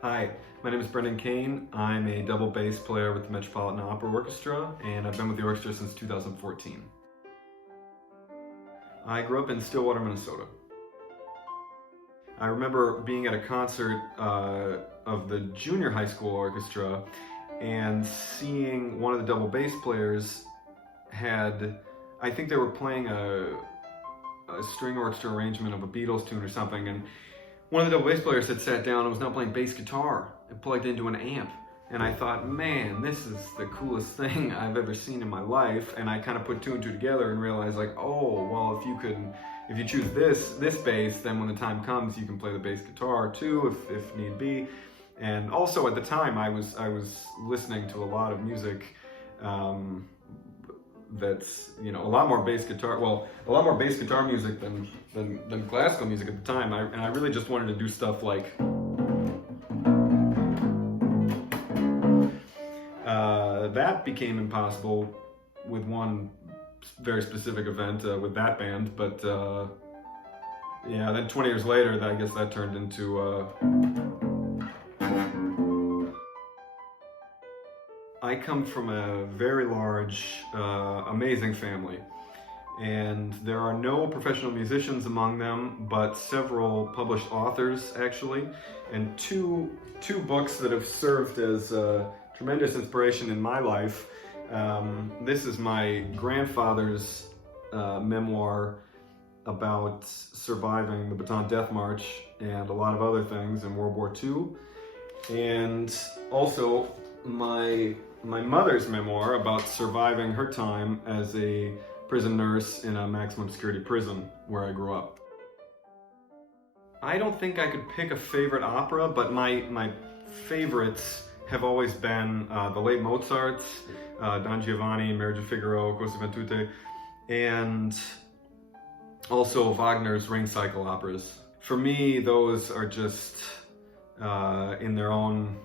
Hi, my name is Brendan Kane. I'm a double bass player with the Metropolitan Opera Orchestra, and I've been with the orchestra since 2014. I grew up in Stillwater, Minnesota. I remember being at a concert of the junior high school orchestra and seeing one of the double bass players I think they were playing a string orchestra arrangement of a Beatles tune or something, and one of the double bass players had sat down and was now playing bass guitar and plugged into an amp. And I thought, man, this is the coolest thing I've ever seen in my life. And I kind of put two and two together and realized, like, oh, well, if you choose this bass, then when the time comes, you can play the bass guitar too, if need be. And also at the time, I was listening to a lot of music that's, a lot more bass guitar music than classical music at the time. And I really just wanted to do stuff like that became impossible with one very specific event with that band, but yeah, then 20 years later, I guess that turned into I come from a very large, amazing family, and there are no professional musicians among them, but several published authors, actually, and two books that have served as tremendous inspiration in my life. This is my grandfather's memoir about surviving the Bataan Death March and a lot of other things in World War II, and also my mother's memoir about surviving her time as a prison nurse in a maximum security prison where I grew up. I don't think I could pick a favorite opera, but my favorites have always been the late Mozart's, Don Giovanni, Marriage of Figaro, Cosa fan tutte, and also Wagner's Ring Cycle operas. For me, those are just, in their own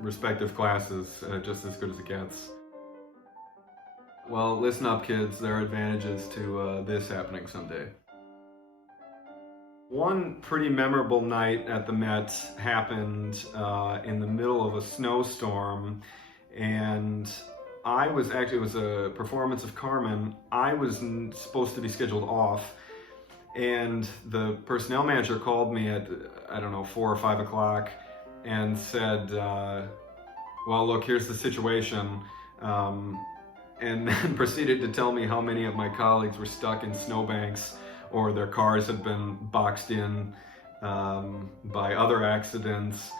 respective classes, just as good as it gets. Well, listen up, kids. There are advantages to this happening someday. One pretty memorable night at the Met happened in the middle of a snowstorm, and it was a performance of Carmen. I was supposed to be scheduled off, and the personnel manager called me at, 4 or 5 o'clock and said, well, look, here's the situation, and then proceeded to tell me how many of my colleagues were stuck in snowbanks or their cars had been boxed in by other accidents.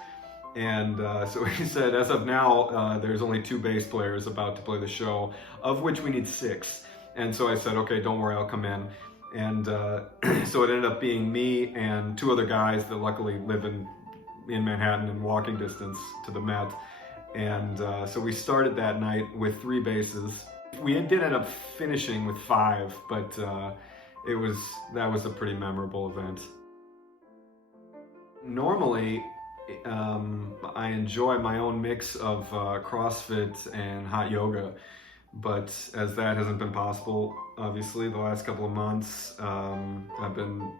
And so he said, as of now, there's only 2 bass players about to play the show, of which we need 6. And so I said, okay, don't worry, I'll come in. And so it ended up being me and 2 other guys that luckily live in Manhattan in walking distance to the Met. And so we started that night with 3 basses. We did end up finishing with 5, but that was a pretty memorable event. Normally, I enjoy my own mix of CrossFit and hot yoga, but as that hasn't been possible, obviously, the last couple of months, I've been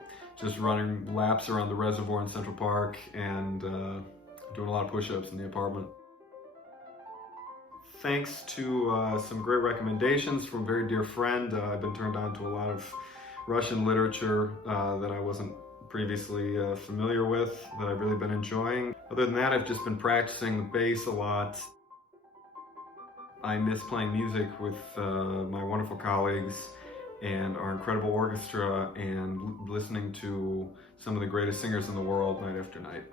just running laps around the reservoir in Central Park and doing a lot of push-ups in the apartment. Thanks to some great recommendations from a very dear friend, I've been turned on to a lot of Russian literature that I wasn't previously familiar with, that I've really been enjoying. Other than that, I've just been practicing the bass a lot. I miss playing music with my wonderful colleagues and our incredible orchestra and listening to some of the greatest singers in the world night after night.